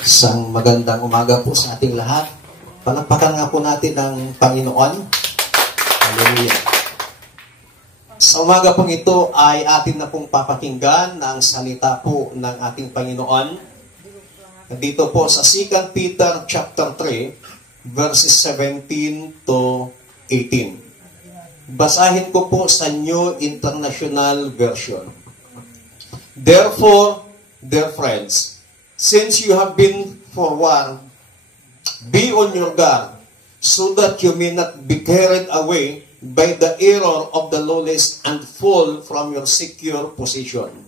Isang magandang umaga po sa ating lahat. Palakpakan nga po natin ang Panginoon. Hallelujah. Sa umaga pong ito ay atin na pong papakinggan ang salita po ng ating Panginoon. Dito po sa 2 Peter chapter 3, verses 17 to 18. Basahin ko po sa New International Version. Therefore, dear friends, since you have been forewarned, be on your guard, so that you may not be carried away by the error of the lawless and fall from your secure position.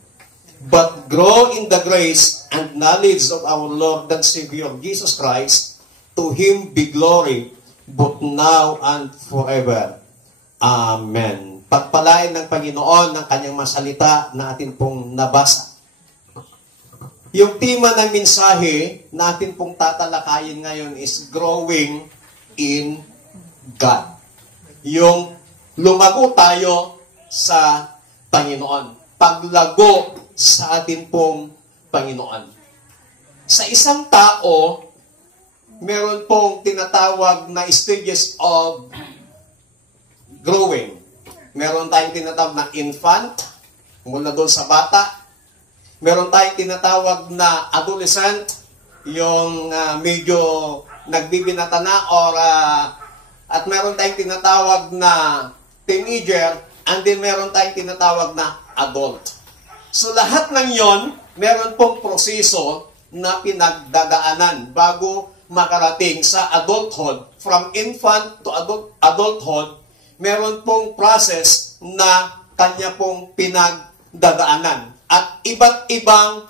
But grow in the grace and knowledge of our Lord and Savior Jesus Christ. To Him be glory, both now and forever. Amen. Pagpalain ng Panginoon ng kanyang masalita na atin pong nabasa. Yung tema ng mensahe na atin pong tatalakayin ngayon is growing in God. Yung lumago tayo sa Panginoon. Paglago sa atin pong Panginoon. Sa isang tao, meron pong tinatawag na stages of growing. Meron tayong tinatawag na infant, mula doon sa bata. Meron tayong tinatawag na adolescent, yung medyo nagbibinata na, at meron tayong tinatawag na teenager, and then meron tayong tinatawag na adult. So lahat ng yon, meron pong proseso na pinagdadaanan bago makarating sa adulthood. From infant to adulthood, meron pong process na kanya pong pinagdadaanan. At iba't ibang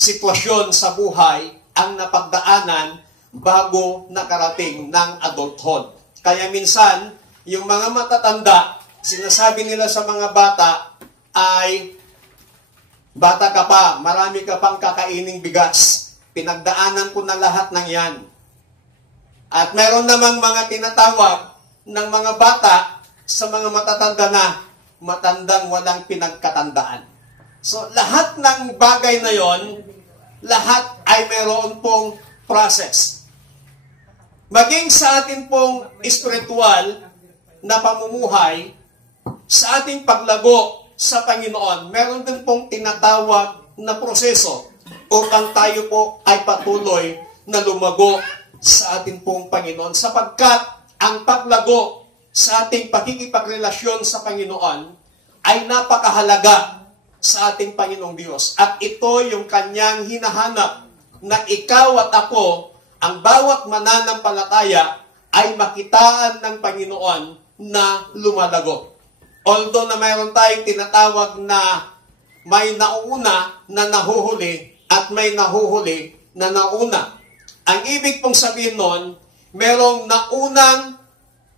sitwasyon sa buhay ang napagdaanan bago nakarating ng adulthood. Kaya minsan, yung mga matatanda, sinasabi nila sa mga bata ay, bata ka pa, marami ka pang kakaining bigas. Pinagdaanan ko na lahat ng yan. At meron namang mga tinatawag ng mga bata sa mga matatanda na matandang walang pinagkatandaan. So, lahat ng bagay na yon, lahat ay meron pong process. Maging sa atin pong espiritual na pamumuhay, sa ating paglago sa Panginoon, meron din pong tinatawag na proseso upang tayo po ay patuloy na lumago sa ating pong Panginoon. Sapagkat ang paglago sa ating pakikipagrelasyon sa Panginoon ay napakahalaga sa ating Panginoong Diyos. At ito yung kanyang hinahanap na ikaw at ako, ang bawat mananampalataya ay makitaan ng Panginoon na lumalago. Although na mayroon tayong tinatawag na may nauna na nahuhuli at may nahuhuli na nauna. Ang ibig pong sabihin nun, merong naunang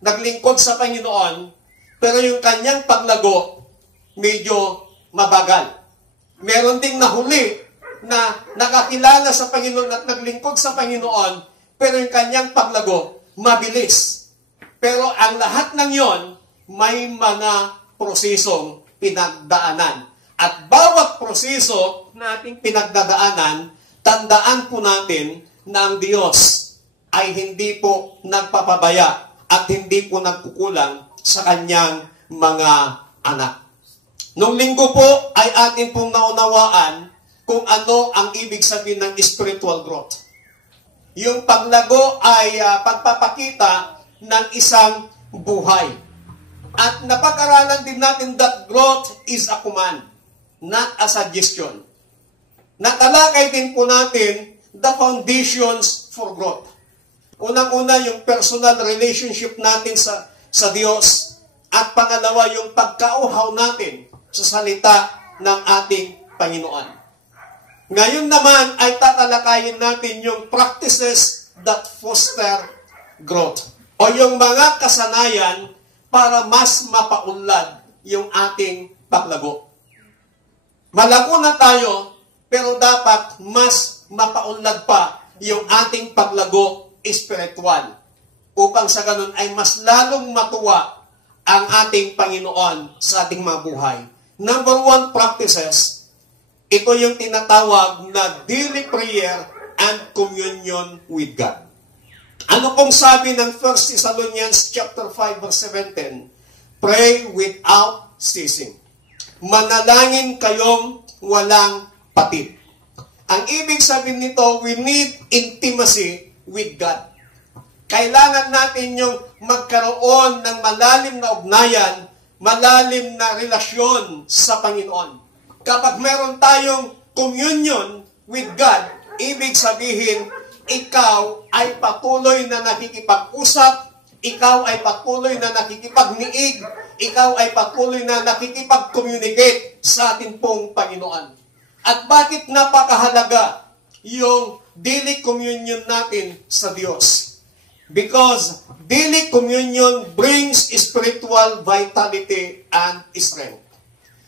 naglingkod sa Panginoon, pero yung kanyang paglago medyo mabagal. Meron ding nahuli na nakakilala sa Panginoon at naglingkod sa Panginoon, pero yung kanyang paglago, mabilis. Pero ang lahat ng yon, may mga prosesong pinagdaanan. At bawat proseso na ating pinagdadaanan, tandaan po natin na ang Diyos ay hindi po nagpapabaya at hindi po nagkukulang sa kanyang mga anak. Nung linggo po ay atin pong naunawaan kung ano ang ibig sabihin ng spiritual growth. Yung paglago ay pagpapakita ng isang buhay. At napag-aralan din natin that growth is a command, not a suggestion. Natalakay din po natin the foundations for growth. Unang-una yung personal relationship natin sa Diyos. At pangalawa yung pagkauhaw natin sa salita ng ating Panginoon. Ngayon naman ay tatalakayin natin yung practices that foster growth o yung mga kasanayan para mas mapaunlad yung ating paglago. Malago na tayo, pero dapat mas mapaunlad pa yung ating paglago espiritual upang sa ganun ay mas lalong matuwa ang ating Panginoon sa ating mga buhay. Number one practices, ito yung tinatawag na daily prayer and communion with God. Ano pong sabi ng 1 Thessalonians chapter 5 verse 17? Pray without ceasing. Manalangin kayong walang patid. Ang ibig sabihin nito, we need intimacy with God. Kailangan natin yung magkaroon ng malalim na ugnayan, malalim na relasyon sa Panginoon. Kapag meron tayong communion with God, ibig sabihin, ikaw ay patuloy na nakikipag-usap, ikaw ay patuloy na nakikipag-niig, ikaw ay patuloy na nakikipag-communicate sa ating pong Panginoon. At bakit napakahalaga yung daily communion natin sa Diyos? Because daily communion brings spiritual vitality and strength.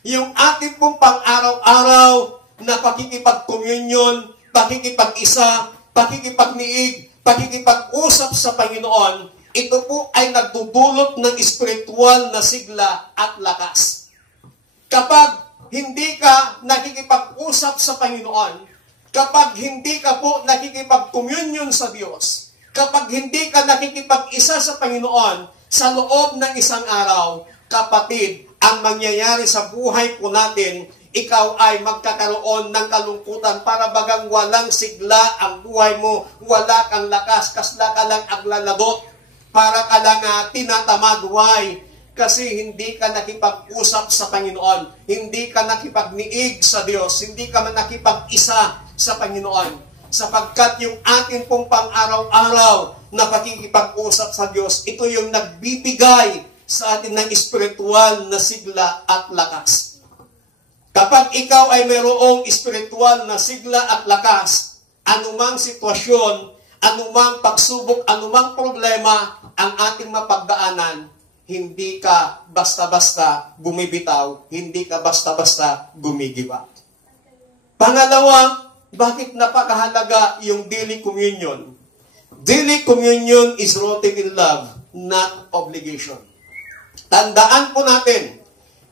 Yung ating pong pang-araw-araw na pakikipag-communion, pakikipag-isa, pakikipag-niig, pakikipag-usap sa Panginoon, ito po ay nagdudulot ng spiritual na sigla at lakas. Kapag hindi ka nakikipag-usap sa Panginoon, kapag hindi ka po nakikipag-communion sa Diyos, kapag hindi ka nakikipag-isa sa Panginoon sa loob ng isang araw, kapatid, ang mangyayari sa buhay po natin, ikaw ay magkakaroon ng kalungkutan para bagang walang sigla ang buhay mo, wala kang lakas, kasla ka lang aglaladot, para ka lang tinatamad. Why? Kasi hindi ka nakipag-usap sa Panginoon, hindi ka nakipag-niig sa Diyos, hindi ka nakipag-isa sa Panginoon. Sapagkat yung atin pong pang-araw-araw na pakikipag-usap sa Diyos, ito yung nagbibigay sa atin ng espiritual na sigla at lakas. Kapag ikaw ay mayroong espiritual na sigla at lakas, anumang sitwasyon, anumang pagsubok, anumang problema ang ating mapagdaanan, hindi ka basta-basta bumibitaw, hindi ka basta-basta gumigiba. Pangalawa, bakit napakahalaga yung daily communion? Daily communion is rooted in love, not obligation. Tandaan po natin,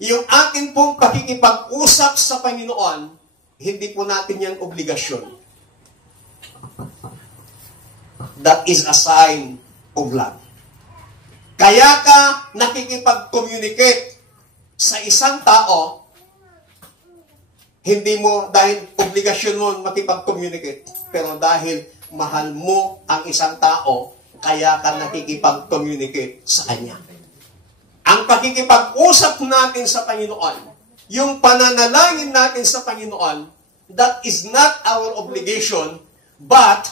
yung atin pong pakikipag-usap sa Panginoon, hindi po natin yan obligasyon. That is a sign of love. Kaya ka nakikipag-communicate sa isang tao, hindi mo dahil obligasyon mo makipag-communicate, pero dahil mahal mo ang isang tao, kaya ka nakikipag-communicate sa kanya. Ang pakikipag-usap natin sa Panginoon, yung pananalangin natin sa Panginoon, that is not our obligation, but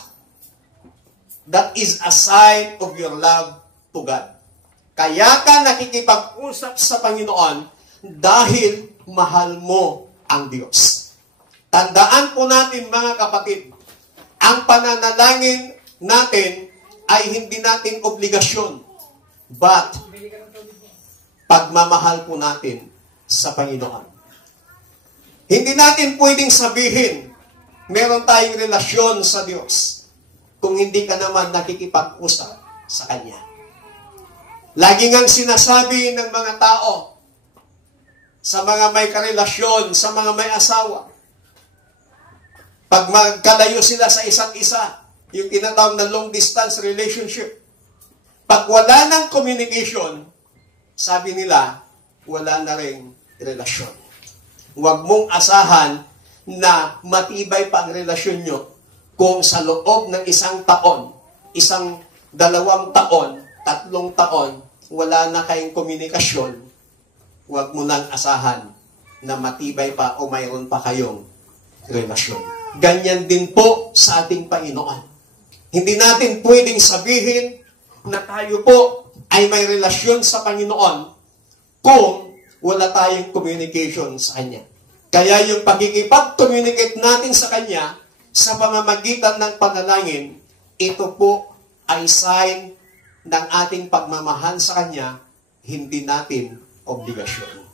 that is a sign of your love to God. Kaya ka nakikipag-usap sa Panginoon dahil mahal mo ang Diyos. Tandaan po natin mga kapatid, ang pananalangin natin ay hindi natin obligasyon, but pagmamahal po natin sa Panginoon. Hindi natin pwedeng sabihin, meron tayong relasyon sa Diyos, kung hindi ka naman nakikipag-usap sa Kanya. Lagi ngang sinasabi ng mga tao, sa mga may karelasyon, sa mga may asawa, pag magkalayo sila sa isa't isa, yung tinatawag na long distance relationship, pag wala ng communication, sabi nila, wala na ring relasyon. Huwag mong asahan na matibay pa ang relasyon nyo kung sa loob ng isang taon, 2 taon, 3 taon, wala na kayong komunikasyon, huwag mo nang asahan na matibay pa o mayroon pa kayong relasyon. Ganyan din po sa ating Panginoon. Hindi natin pwedeng sabihin na tayo po ay may relasyon sa Panginoon kung wala tayong communication sa Kanya. Kaya yung pagkikipag-communicate natin sa Kanya sa pamamagitan ng panalangin, ito po ay sign ng ating pagmamahal sa Kanya, hindi natin obligasyon.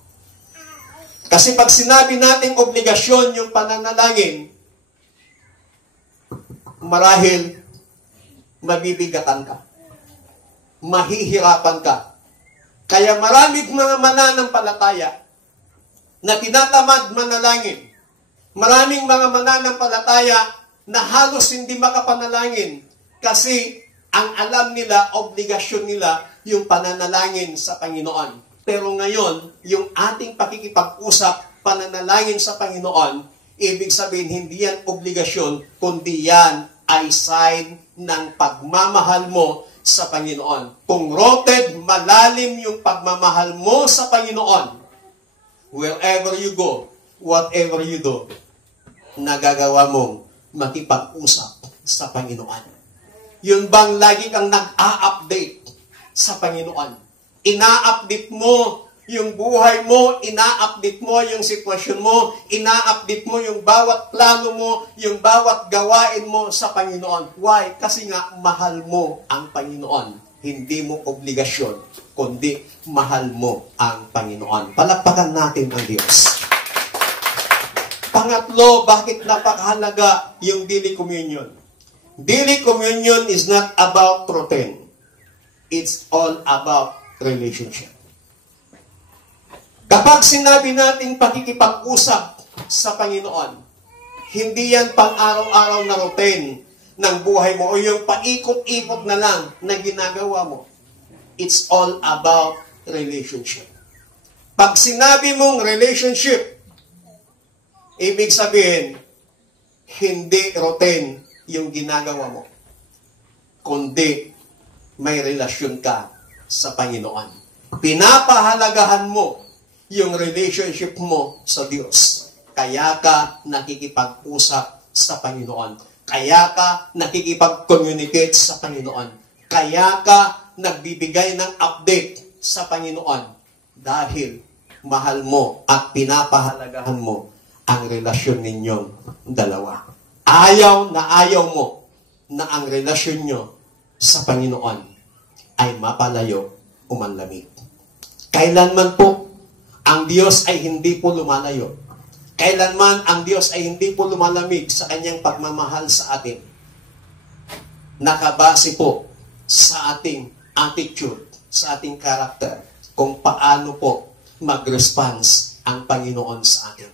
Kasi pag sinabi natin obligasyon yung pananalangin, marahil mabibigatan ka. Mahihirapan ka. Kaya maraming mga mananampalataya na tinatamad manalangin. Maraming mga mananampalataya na halos hindi makapanalangin kasi ang alam nila, obligasyon nila, yung pananalangin sa Panginoon. Pero ngayon, yung ating pakikipag-usap, pananalangin sa Panginoon, ibig sabihin, hindi yan obligasyon, kundi yan ay sign ng pagmamahal mo sa Panginoon. Kung rooted, malalim yung pagmamahal mo sa Panginoon, wherever you go, whatever you do, nagagawa mong makipag-usap sa Panginoon. Yun bang lagi kang nag-a-update sa Panginoon? Ina-update mo yung buhay mo, ina-update mo yung sitwasyon mo, ina-update mo yung bawat plano mo, yung bawat gawain mo sa Panginoon. Why? Kasi nga, mahal mo ang Panginoon. Hindi mo obligasyon, kundi mahal mo ang Panginoon. Palakpakan natin ang Diyos. Pangatlo, bakit napakahalaga yung daily communion? Daily communion is not about routine. It's all about relationship. Kapag sinabi nating pakikipag-usap sa Panginoon, hindi yan pang-araw-araw na routine ng buhay mo o yung paikot-ikot na lang na ginagawa mo. It's all about relationship. Pag sinabi mong relationship, ibig sabihin, hindi routine yung ginagawa mo, kundi may relasyon ka sa Panginoon. Pinapahalagahan mo yung relationship mo sa Diyos. Kaya ka nakikipag-usap sa Panginoon. Kaya ka nakikipag-communicate sa Panginoon. Kaya ka nagbibigay ng update sa Panginoon. Dahil mahal mo at pinapahalagahan mo ang relasyon ninyong dalawa. Ayaw mo na ang relasyon nyo sa Panginoon ay mapalayo o manlamig. Kailanman po, ang Diyos ay hindi po lumalayo. Kailanman ang Diyos ay hindi po lumalamig sa kanyang pagmamahal sa atin. Nakabase po sa ating attitude, sa ating character, kung paano po mag-response ang Panginoon sa atin.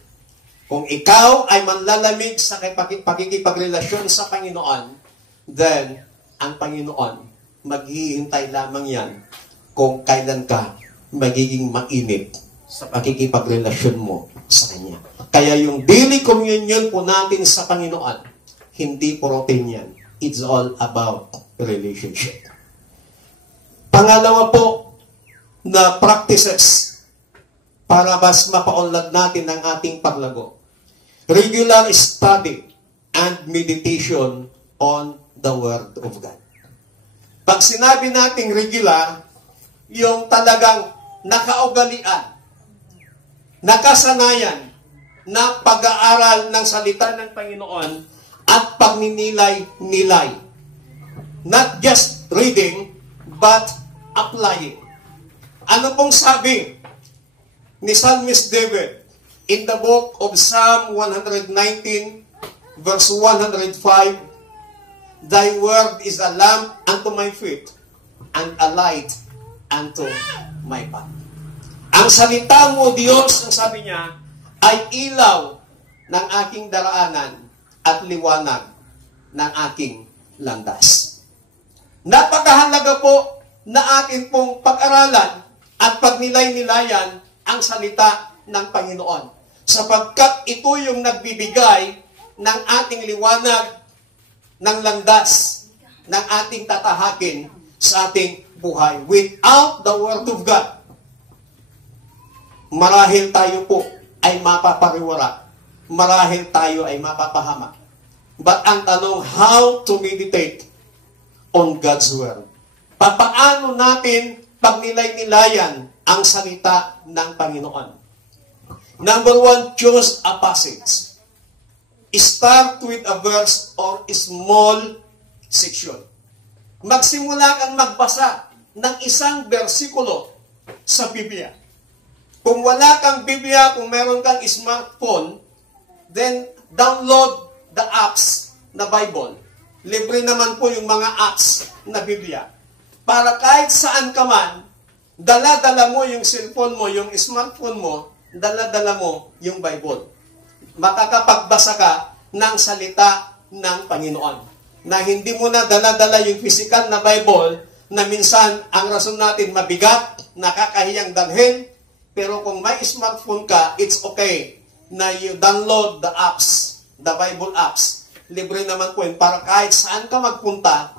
Kung ikaw ay manlalamig sa pakikipagrelasyon sa Panginoon, then ang Panginoon, maghihintay lamang yan kung kailan ka magiging mainit sa pakikipagrelasyon mo sa Kanya. Kaya yung daily communion po natin sa Panginoon, hindi po routine yan. It's all about relationship. Pangalawa po na practices para mas mapaunlad natin ang ating paglago. Regular study and meditation on the Word of God. Pag sinabi nating regular, yung talagang nakaugalian, nakasanayan na pag-aaral ng salita ng Panginoon at pagninilay-nilay. Not just reading, but applying. Ano pong sabi ni Psalmist David in the book of Psalm 119, verse 105, Thy word is a lamp unto my feet and a light unto my path. Ang salita mo, Diyos, ang sabi niya, ay ilaw ng aking daraanan at liwanag ng aking landas. Napakahalaga po na atin pong pag-aralan at pagnilay-nilayan ang salita ng Panginoon. Sapagkat ito yung nagbibigay ng ating liwanag, ng landas, ng ating tatahakin sa ating buhay. Without the Word of God, marahil tayo po ay mapapariwara. Marahil tayo ay mapapahama. But ang tanong, how to meditate on God's Word? Paano natin pagnilay-nilayan ang salita ng Panginoon? Number one, choose a passage. Start with a verse or a small section. Magsimula kang magbasa ng isang bersikulo sa Biblia. Kung wala kang Biblia, kung meron kang smartphone, then download the apps na Bible. Libre naman po yung mga apps na Biblia. Para kahit saan ka man, dala-dala mo yung cellphone mo, yung smartphone mo, dala-dala mo yung Bible. Makakapagbasa ka ng salita ng Panginoon. Na hindi mo na dala-dala yung physical na Bible na minsan ang rason natin mabigat, nakakahiyang dalhin, pero kung may smartphone ka, it's okay na you download the apps, the Bible apps. Libre naman po yun para kahit saan ka magpunta,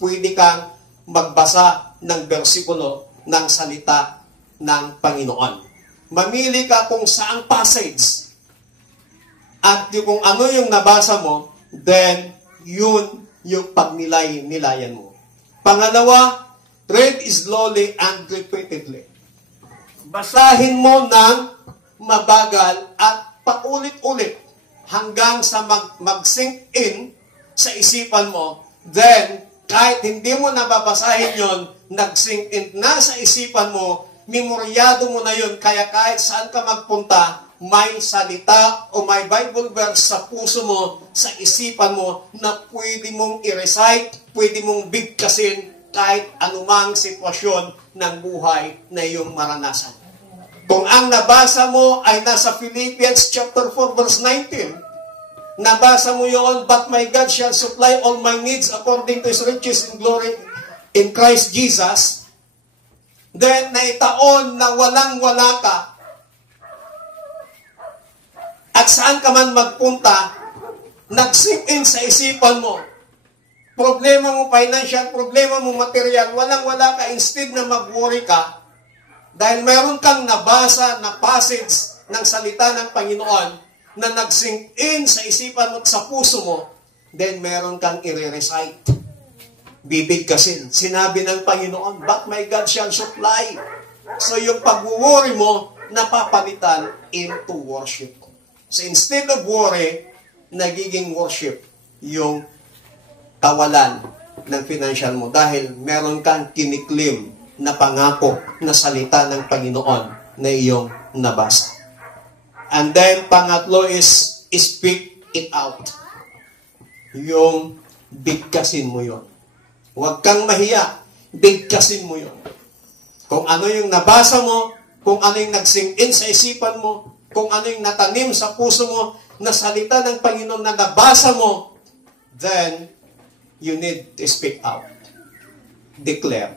pwede kang magbasa ng bersikulo ng salita ng Panginoon. Mamili ka kung saang passage at kung ano yung nabasa mo, then yun yung pagnilay-nilayan mo. Pangalawa, read slowly and repeatedly. Basahin mo ng mabagal at paulit-ulit hanggang sa mag-sink in sa isipan mo. Then, kahit hindi mo nababasahin yon, nag-sink in na sa isipan mo, memoryado mo na yun, kaya kahit saan ka magpunta, may salita o may Bible verse sa puso mo, sa isipan mo, na pwede mong i-recite, pwede mong bigkasin kahit anumang sitwasyon ng buhay na iyong maranasan. Kung ang nabasa mo ay nasa Philippians chapter 4 verse 19, nabasa mo yun, but my God shall supply all my needs according to His riches in glory in Christ Jesus, then naitaon na walang-wala ka, at saan ka man magpunta, nag-sink in sa isipan mo, problema mo financial, problema mo material, walang-wala ka, instead na mag-worry ka, dahil meron kang nabasa na passage ng salita ng Panginoon na nag-sink in sa isipan mo at sa puso mo, then meron kang i-recite. Bibigkasin. Sinabi ng Panginoon, but my God shall supply. So yung pag-worry mo, napapalitan into worship. So instead of worry, nagiging worship yung kawalan ng financial mo dahil meron kang kiniklim na pangako na salita ng Panginoon na iyong nabasa. And then, pangatlo is speak it out. Yung bigkasin mo yon. Huwag kang mahiya, bigkasin mo yon. Kung ano yung nabasa mo, kung ano yung nag-sink in sa isipan mo, kung ano yung natanim sa puso mo, na salita ng Panginoon na nabasa mo, then you need to speak out. Declare.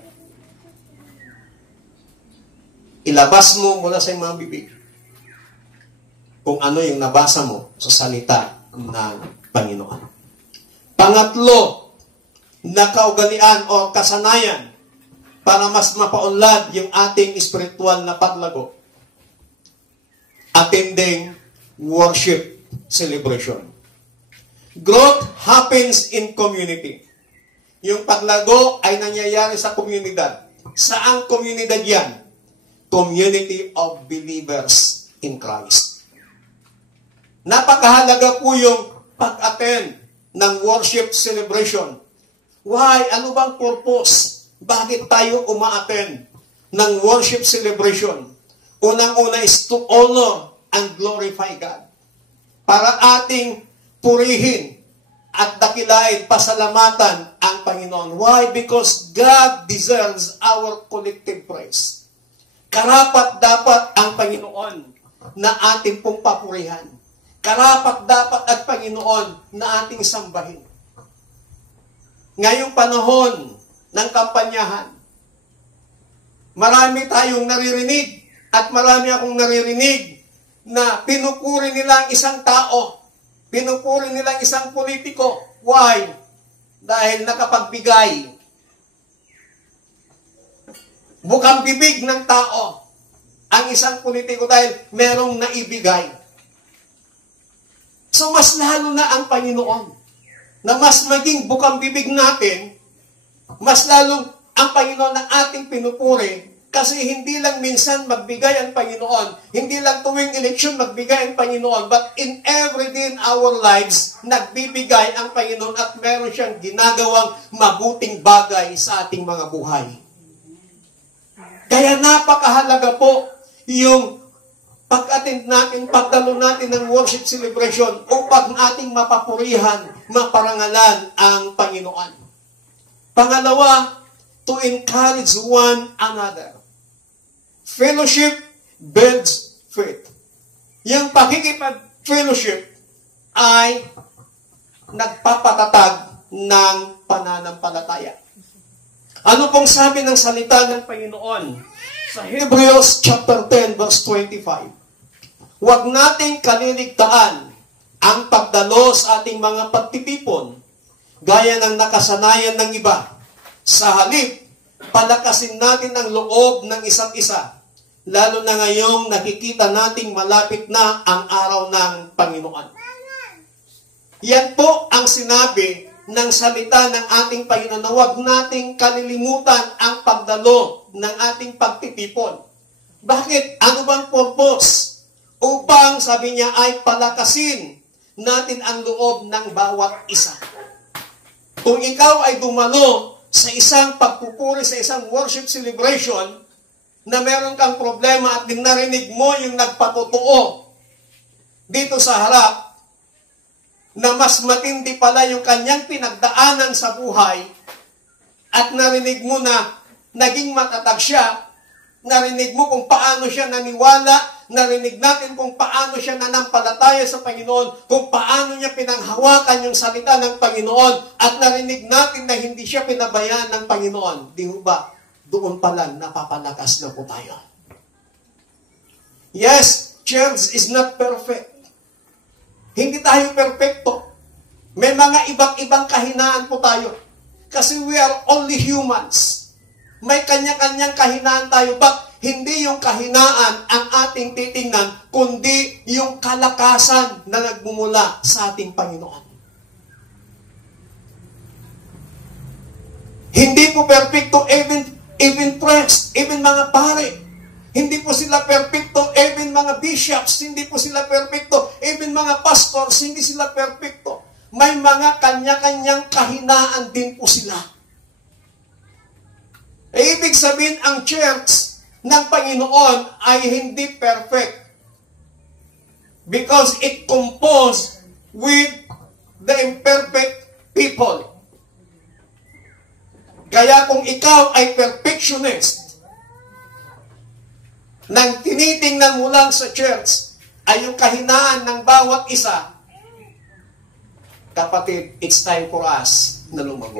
Ilabas mo mula sa iyong mga bibig kung ano yung nabasa mo sa salita ng Panginoon. Pangatlo, na kaugalian o kasanayan para mas mapaunlad yung ating spiritual na paglago. Attending worship celebration. Growth happens in community. Yung paglago ay nangyayari sa komunidad. Saang komunidad yan? Community of believers in Christ. Napakahalaga po yung pag-attend ng worship celebration. Why? Ano bang purpose? Bakit tayo uma-attend ng worship celebration? Unang-una is to honor and glorify God. Para ating purihin at dakilain, pasalamatan ang Panginoon. Why? Because God deserves our collective praise. Karapat-dapat ang Panginoon na ating pong papurihan. Karapat-dapat at Panginoon na ating sambahin. Ngayong panahon ng kampanyahan, marami tayong naririnig at marami akong naririnig na pinupuri nila ang isang tao, pinupuri nila ang isang politiko. Why? Dahil nakapagbigay. Bukang bibig ng tao ang isang politiko dahil merong naibigay. So mas lalo na ang Panginoon na mas maging bukang bibig natin, mas lalong ang Panginoon na ating pinupuri, kasi hindi lang minsan magbigay ang Panginoon, hindi lang tuwing eleksyon magbigay ang Panginoon, but in every day in our lives, nagbibigay ang Panginoon at meron siyang ginagawang mabuting bagay sa ating mga buhay. Kaya napakahalaga po yung pag-attend natin, pagdalo natin ng worship celebration upang ating mapapurihan, maparangalan ang Panginoon. Pangalawa, to encourage one another. Fellowship builds faith. Yung pakikipag-fellowship ay nagpapatatag ng pananampalataya. Ano pong sabi ng salita ng Panginoon? Sa Hebrews chapter 10 verse 25. Huwag nating kaliligtaan ang pagdalo sa ating mga pagtitipon gaya ng nakasanayan ng iba. Sa halip, palakasin natin ang loob ng isa't isa, lalo na ngayong nakikita nating malapit na ang araw ng Panginoon. Yan po ang sinabi ng salita ng ating Panginoon na huwag nating kalilimutan ang pagdalo ng ating pagtitipon. Bakit? Ano bang purpose? Upang, sabi niya, ay palakasin natin ang loob ng bawat isa. Kung ikaw ay dumalo sa isang pagpupuri, sa isang worship celebration, na meron kang problema at narinig mo yung nagpatotoo dito sa harap, na mas matindi pala yung kanyang pinagdaanan sa buhay, at narinig mo na naging matatag siya, narinig mo kung paano siya naniwala, narinig natin kung paano siya nanampalataya sa Panginoon, kung paano niya pinanghawakan yung salita ng Panginoon, at narinig natin na hindi siya pinabayaan ng Panginoon. Di ba? Doon pa lang napapalakas na po tayo. Yes, church is not perfect. Hindi tayo perfecto. May mga ibang kahinaan po tayo. Kasi we are only humans. May kanya-kanyang kahinaan tayo. But hindi yung kahinaan ang ating titingnan, kundi yung kalakasan na nagmumula sa ating Panginoon. Hindi po perfecto even priests, even mga pare. Hindi po sila perfecto, even mga bishops, hindi po sila perfecto, even mga pastors, hindi sila perfecto. May mga kanya-kanyang kahinaan din po sila. Ibig sabihin, ang church ng Panginoon ay hindi perfect because it composed with the imperfect people. Kaya kung ikaw ay perfectionist, nang tinitingnan mo lang sa church ay yung kahinaan ng bawat isa, kapatid, it's time for us na lumago.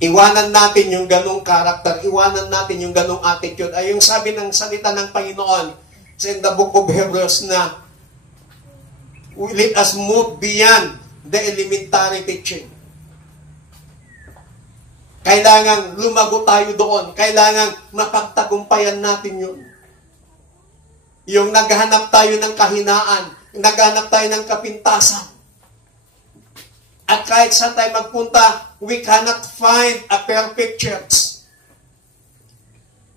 Iwanan natin yung ganong karakter, iwanan natin yung ganong attitude. Ay yung sabi ng salita ng Panginoon sa in the book of Hebrews na let us move beyond the elementary teaching. Kailangan lumago tayo doon. Kailangan mapagtagumpayan natin yun. Yung naghahanap tayo ng kahinaan, naghahanap tayo ng kapintasan. At kahit saan tayo magpunta, we cannot find a perfect church.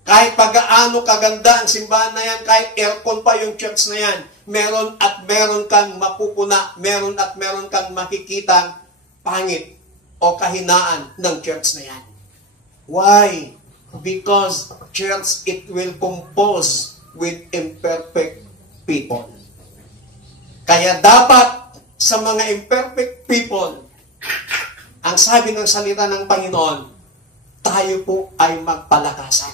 Kahit pag-aano kaganda ang simbahan na yan, kahit aircon pa yung church na yan, meron at meron kang mapupuna, meron at meron kang makikitang pangit o kahinaan ng church na yan. Why? Because church, it will compose with imperfect people. Kaya dapat sa mga imperfect people, ang sabi ng salita ng Panginoon, tayo po ay magpalakasan.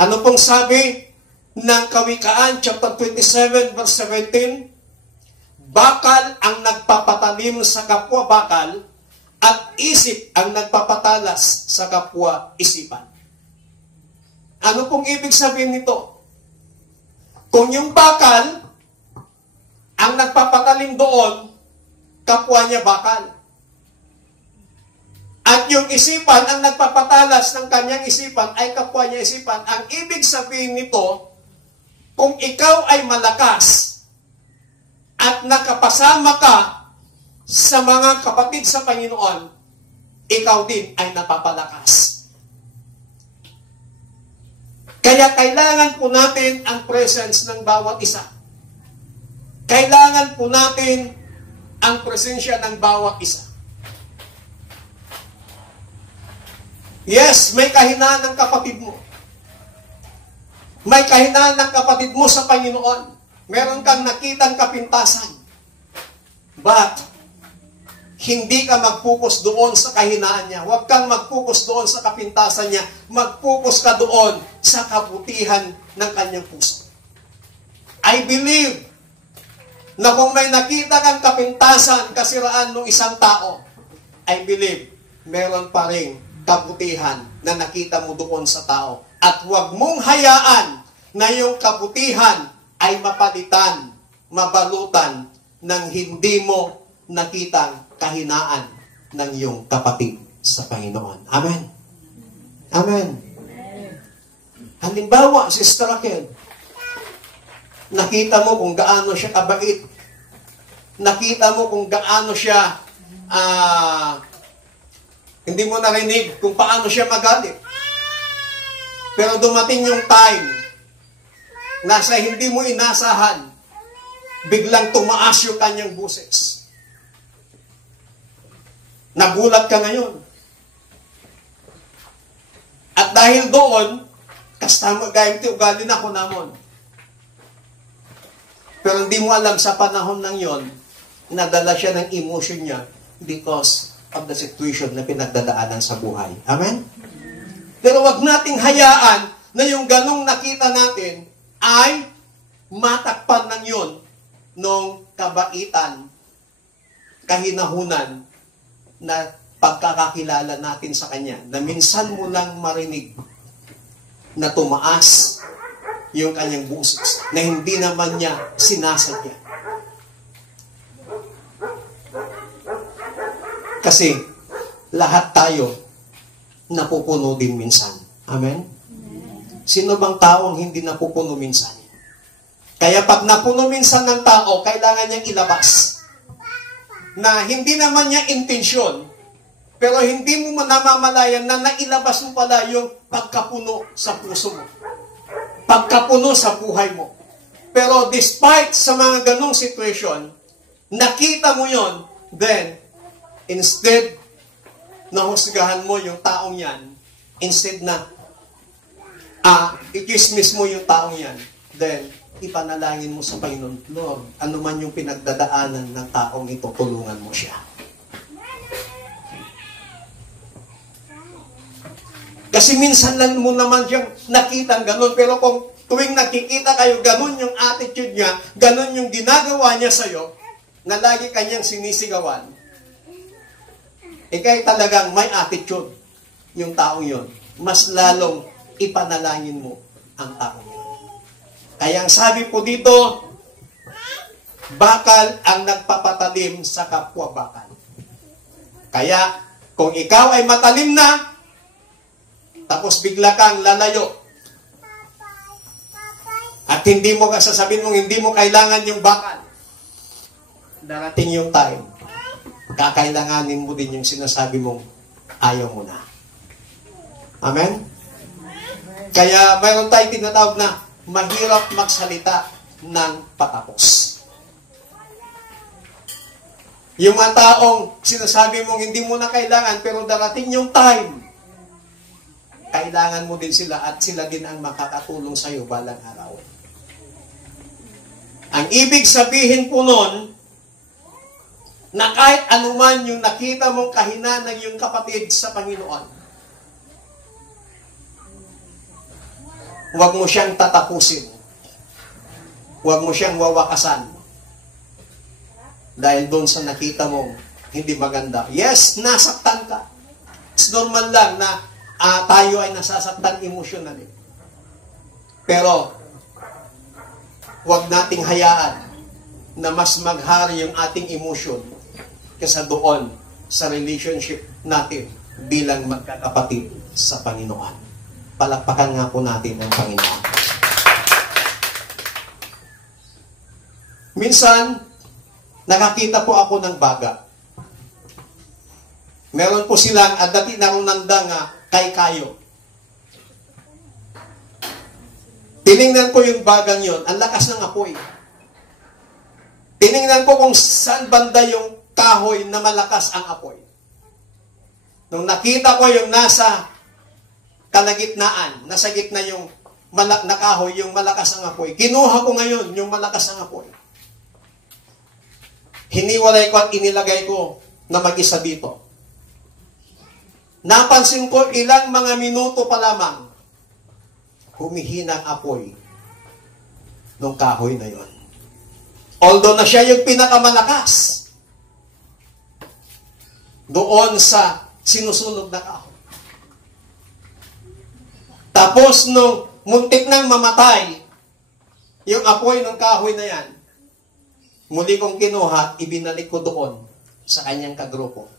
Ano pong sabi ng Kawikaan, chapter 27, verse 17? Bakal ang nagpapatalim sa kapwa bakal, at isip ang nagpapatalas sa kapwa isipan. Ano pong ibig sabihin nito? Kung yung bakal ang nagpapatalim doon, kapwa niya bakal. At yung isipan ang nagpapatalas ng kanyang isipan ay kapwa niya isipan. Ang ibig sabihin nito, kung ikaw ay malakas at nakapasama ka sa mga kapatid sa Panginoon, ikaw din ay napapalakas. Kaya kailangan po natin ang presence ng bawat isa. Kailangan po natin ang presensya ng bawat isa. Yes, may kahinaan ng kapatid mo. May kahinaan ng kapatid mo sa Panginoon. Meron kang nakitang kapintasan. But hindi ka mag-focus doon sa kahinaan niya. Huwag kang mag-focus doon sa kapintasan niya. Mag-focus ka doon sa kabutihan ng kanyang puso. I believe na kung may nakita kang kapintasan, kasiraan ng isang tao, I believe, meron pa rin kabutihan na nakita mo doon sa tao. At huwag mong hayaan na yung kabutihan ay mapalitan, mabalutan ng hindi mo nakitang kahinaan ng iyong kapatid sa Panginoon. Amen. Amen. Halimbawa, Sister Raquel, nakita mo kung gaano siya kabait. Nakita mo kung gaano siya hindi mo narinig kung paano siya magalit. Pero dumating yung time na sa hindi mo inasahan, biglang tumaas yung kanyang boses. Nagulat ka ngayon. At dahil doon, kastama gayam ti ugali na ko namon. Pero hindi mo alam sa panahon ng yon, nadala siya ng emotion niya because of the situation na pinagdadaanan sa buhay. Amen? Pero wag nating hayaan na yung ganong nakita natin ay matakpan ng yon nung kabaitan, kahinahunan na pagkakakilala natin sa Kanya. Na minsan mo lang marinig na tumaas yung kanyang boses na hindi naman niya sinasadya. Kasi lahat tayo napupuno din minsan. Amen? Sino bang taong hindi napupuno minsan? Kaya pag napuno minsan ng tao, kailangan niyang ilabas. Na hindi naman niya intensyon, pero hindi mo namamalayan na nailabas mo pala yung pagkapuno sa puso mo. Pagkapuno sa buhay mo. Pero despite sa mga ganong situation, nakita mo yon, then, instead na husgahan mo yung taong yan, instead na ikismis mo yung taong yan, then, ipanalangin mo sa Panginoon, Lord, ano man yung pinagdadaanan ng taong ito, tulungan mo siya. Kasi minsan lang mo naman siyang nakita ganun, pero kung tuwing nakikita kayo, ganun yung attitude niya, ganun yung ginagawa niya sa'yo, na lagi kanyang sinisigawan, kaya talagang may attitude yung taong yon. Mas lalong ipanalangin mo ang taong yon. Kaya ang sabi po dito, bakal ang nagpapatalim sa kapwa bakal. Kaya, kung ikaw ay matalim na, tapos bigla kang lalayo, at hindi mo sasabihin mong hindi mo kailangan yung bakal, darating yung time, kakailanganin mo din yung sinasabi mong ayaw mo na. Amen? Kaya mayroon tayong tinatawag na mahirap magsalita ng patapos. Yung mga taong sinasabi mong hindi mo na kailangan, pero darating yung time, kailangan mo din sila at sila din ang makakatulong sa iyo balang araw. Ang ibig sabihin po nun, na kahit anuman yung nakita mong kahinaan ng iyong kapatid sa Panginoon, huwag mo siyang tatapusin. Huwag mo siyang wawakasan. Dahil doon sa nakita mong hindi maganda. Yes, nasaktan ka. It's normal lang na tayo ay nasasaktan emotionally. Pero, huwag nating hayaan na mas maghari yung ating emotion kaysa doon sa relationship natin bilang magkakapatid sa Panginoon. Palakpakan nga po natin ang Panginoon. Minsan, nakakita po ako ng baga. Meron po silang dati narunanda nga kay kayo. Tiningnan ko yung bagang yon, ang lakas ng apoy. Tiningnan ko kung saan banda yung kahoy na malakas ang apoy. Nung nakita ko yung nasa kalagitnaan, nasa gitna yung nakahoy, yung malakas ang apoy, kinuha ko ngayon yung malakas ang apoy. Hiniwalay ko at inilagay ko na mag-isa dito. Napansin ko ilang mga minuto pa lamang, humihina ang apoy ng kahoy na yon. Although na siya yung pinakamalakas doon sa sinusunog na kahoy. Tapos nung muntik nang mamatay yung apoy ng kahoy na yan, muli kong kinuha, ibinalik ko doon sa kanyang kagrupo.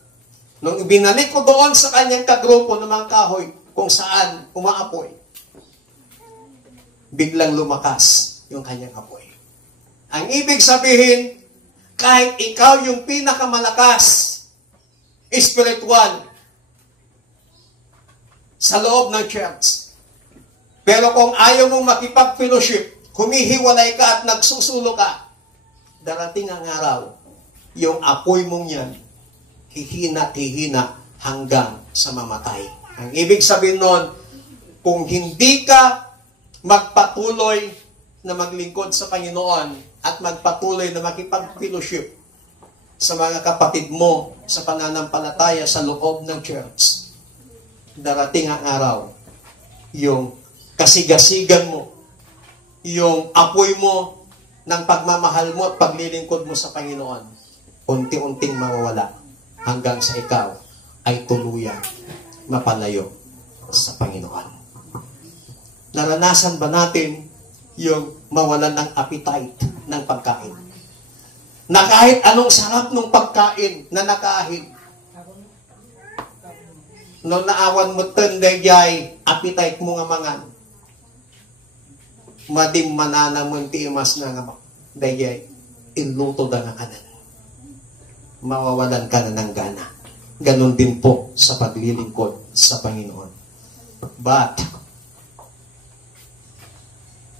Nung ibinalik ko doon sa kanyang kagrupo ng mga kahoy kung saan umaapoy, biglang lumakas yung kanyang apoy. Ang ibig sabihin, kahit ikaw yung pinakamalakas, spiritual, sa loob ng church, pero kung ayaw mong makipag-fellowship, humihiwalay ka at nagsusulo ka, darating ang araw, yung apoy mong yan, hihina hanggang sa mamatay. Ang ibig sabihin nun, kung hindi ka magpatuloy na maglingkod sa Panginoon at magpatuloy na makipag-fellowship sa mga kapatid mo sa pananampalataya sa loob ng church, darating ang araw, yung kasigasigan mo, yung apoy mo ng pagmamahal mo at paglilingkod mo sa Panginoon, unti-unting mawawala hanggang sa ikaw ay tuluyan mapalayo sa Panginoon. Naranasan ba natin yung mawalan ng appetite ng pagkain? Na kahit anong sarap ng pagkain na nakain, no naawan mo tenday jay, appetite mo nga mangan, madim manana mo tiimas na nga dayay, inluto da nga kanan. Mawawalan ka na ng gana. Ganon din po sa paglilingkod sa Panginoon. But,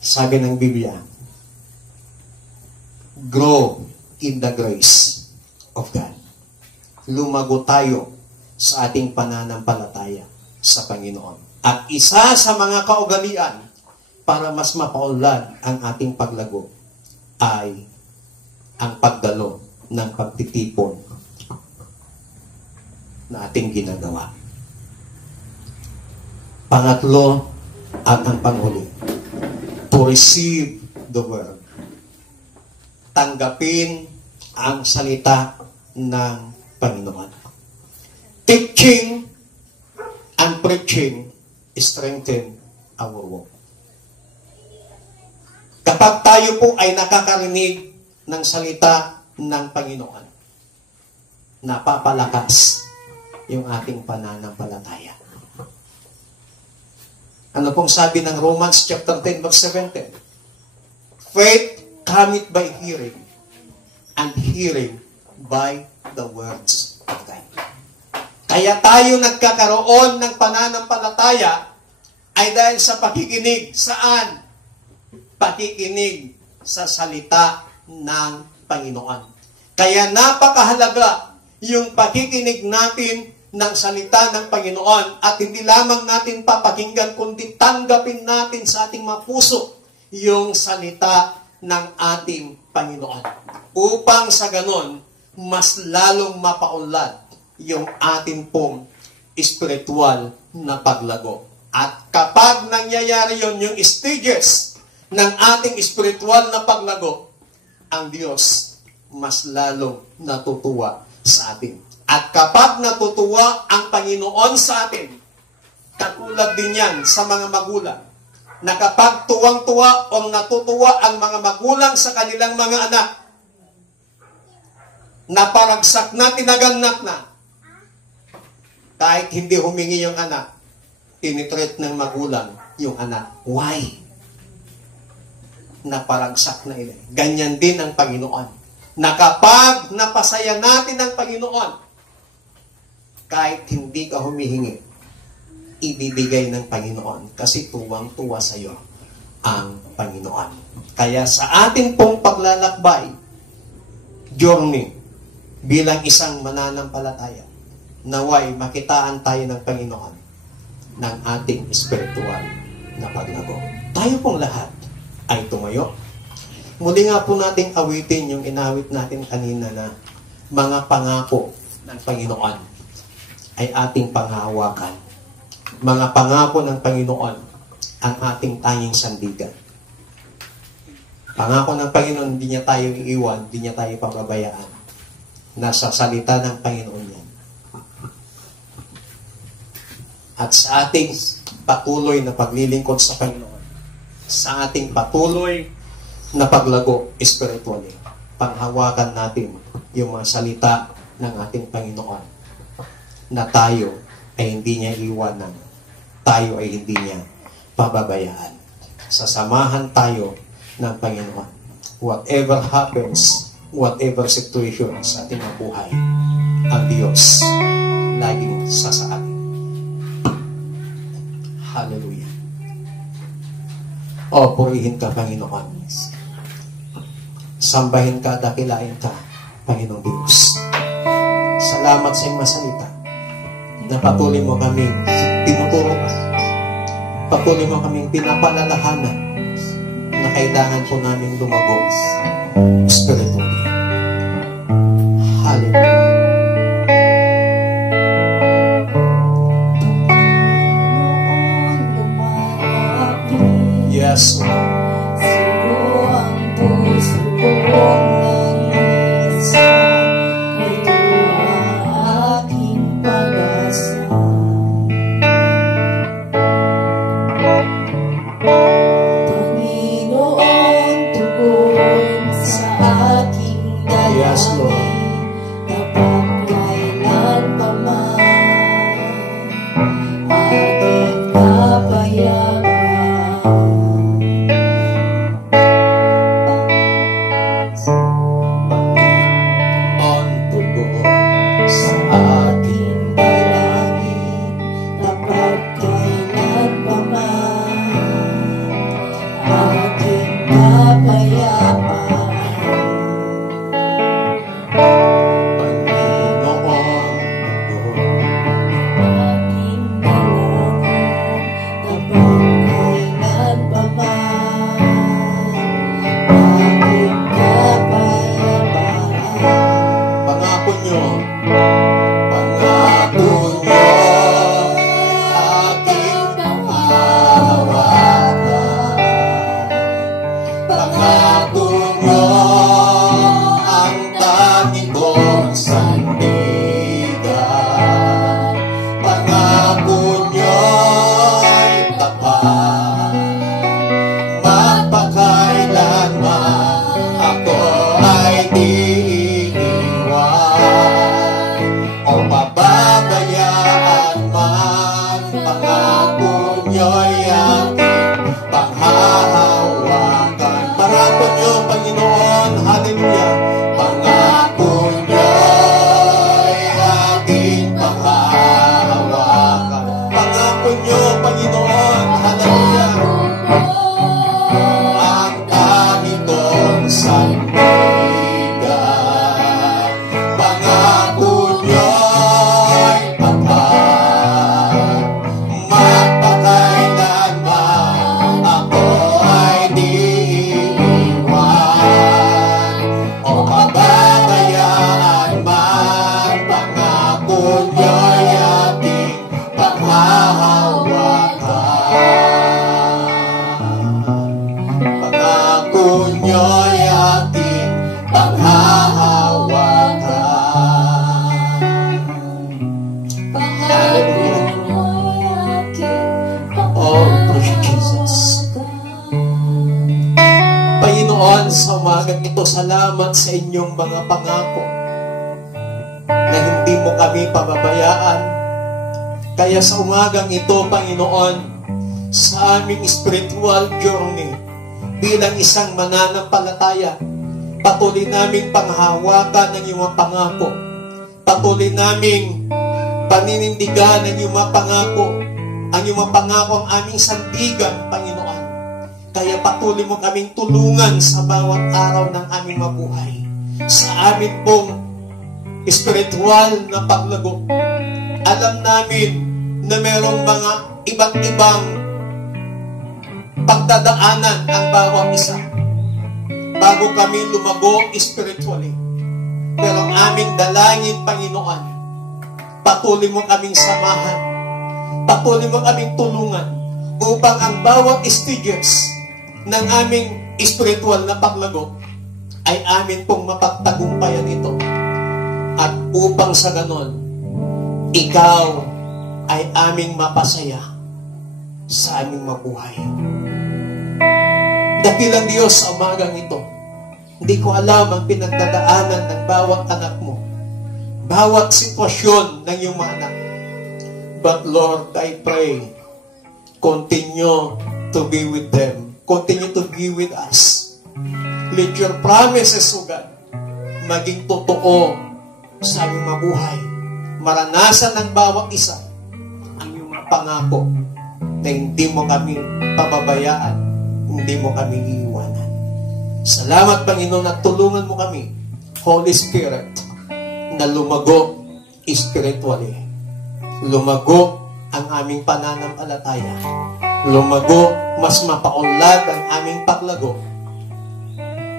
sabi ng Biblia, grow in the grace of God. Lumago tayo sa ating pananampalataya sa Panginoon. At isa sa mga kaugalian para mas mapaunlad ang ating paglago ay ang pagdalo ng pagtitipon na ating ginagawa. Pangatlo at ang panghuli, to receive the word. Tanggapin ang salita ng Panginoon. Teaching and preaching strengthen our walk. Kapag tayo po ay nakakarinig ng salita ng Panginoon, napapalakas yung ating pananampalataya. Ano pong sabi ng Romans chapter 10 verse 17? Faith cometh by hearing, and hearing by the words of God. Kaya tayo nagkakaroon ng pananampalataya ay dahil sa pakikinig. Saan? Pakikinig sa salita ng Panginoon. Kaya napakahalaga yung pakikinig natin ng salita ng Panginoon at hindi lamang natin papakinggan kundi tanggapin natin sa ating mga puso yung salita ng ating Panginoon. Upang sa ganon, mas lalong mapaunlad yung ating pong spiritual na paglago. At kapag nangyayari yon, yung stages ng ating spiritual na paglago, ang Diyos mas lalong natutuwa sa atin. At kapag natutuwa ang Panginoon sa atin, katulad din yan sa mga magulang, na kapag tuwang-tuwa o natutuwa ang mga magulang sa kanilang mga anak, naparagsak na, tinaganap na, kahit hindi humingi yung anak, tinitreat ng magulang yung anak. Why? Naparagsak na ila. Ganyan din ang Panginoon. Na kapag napasaya natin ang Panginoon, kahit hindi ka humihingi, ibibigay ng Panginoon kasi tuwang-tuwa sa iyo ang Panginoon. Kaya sa atin pong paglalakbay, journey, bilang isang mananampalataya, naway makitaan tayo ng Panginoon ng ating spiritual na paglago. Tayo pong lahat ay tumayo. Muli nga po nating awitin yung inawit natin kanina na mga pangako ng Panginoon ay ating panghawakan. Mga pangako ng Panginoon ang ating tanging sandigan. Pangako ng Panginoon, hindi niya tayo iiwan, hindi niya tayo pababayaan. Nasa salita ng Panginoon yan. At sa ating patuloy na paglilingkod sa Panginoon, sa ating patuloy na paglago spiritually, panghawakan natin yung mga salita ng ating Panginoon na tayo ay hindi niya iwanan, tayo ay hindi niya pababayaan. Sasamahan tayo ng Panginoon. Whatever happens, whatever situation sa ating buhay, ang Diyos laging sa atin. Hallelujah. O, purihin ka, Panginoon. Sambahin ka, dakilain ka, Panginoong Diyos. Salamat sa iyong masalita na patuloy mo kaming tinuturuan. Patuloy mo kaming pinapalalahanan na kailangan po namin lumago spiritually. Hallelujah. Yes, Lord. Salamat sa inyong mga pangako na hindi mo kami pababayaan. Kaya sa umagang ito, Panginoon, sa aming spiritual journey bilang isang mananampalataya, patuloy naming panghawakan ng iyong mga pangako. Patuloy naming paninindigan ng iyong mga pangako. Ang iyong mga pangako ang aming sandigan, Panginoon. Kaya patuloy mo kaming tulungan sa bawat araw ng aming mabuhay. Sa amin pong spiritual na paglago. Alam namin na merong mga iba't ibang pagdadaanan ang bawat isa bago kami lumago spiritually. Pero ang aming dalangin, Panginoon, patuloy mo kaming samahan. Patuloy mo kaming tulungan upang ang bawat stages ng aming spiritual na paglago ay amin pong mapagtagumpayan ito. At upang sa ganon, ikaw ay aming mapasaya sa aming mabuhay. Dakilang Diyos sa umagang ito, hindi ko alam ang pinagdadaanan ng bawat anak mo, bawat sitwasyon ng iyong mga anak. But Lord, I pray, continue to be with them. Continue to be with us. Let your promises, O God, maging totoo sa aming mabuhay. Maranasan ng bawat isa ang iyong mga pangako na hindi mo kami pababayaan, hindi mo kami iiwanan. Salamat, Panginoon, at tulungan mo kami, Holy Spirit, na lumago spiritually. Lumago ang aming pananampalataya. Lumago, mas mapaunlad ang aming paglago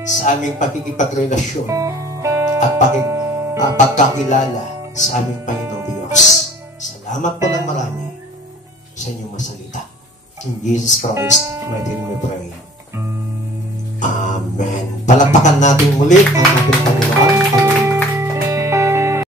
sa aming pakikipagrelasyon at pagkakilala sa aming Panginoong Diyos. Salamat po ng marami sa inyong masalita. In Jesus Christ, mighty name we pray. Amen. Palakpakan natin muli ang ating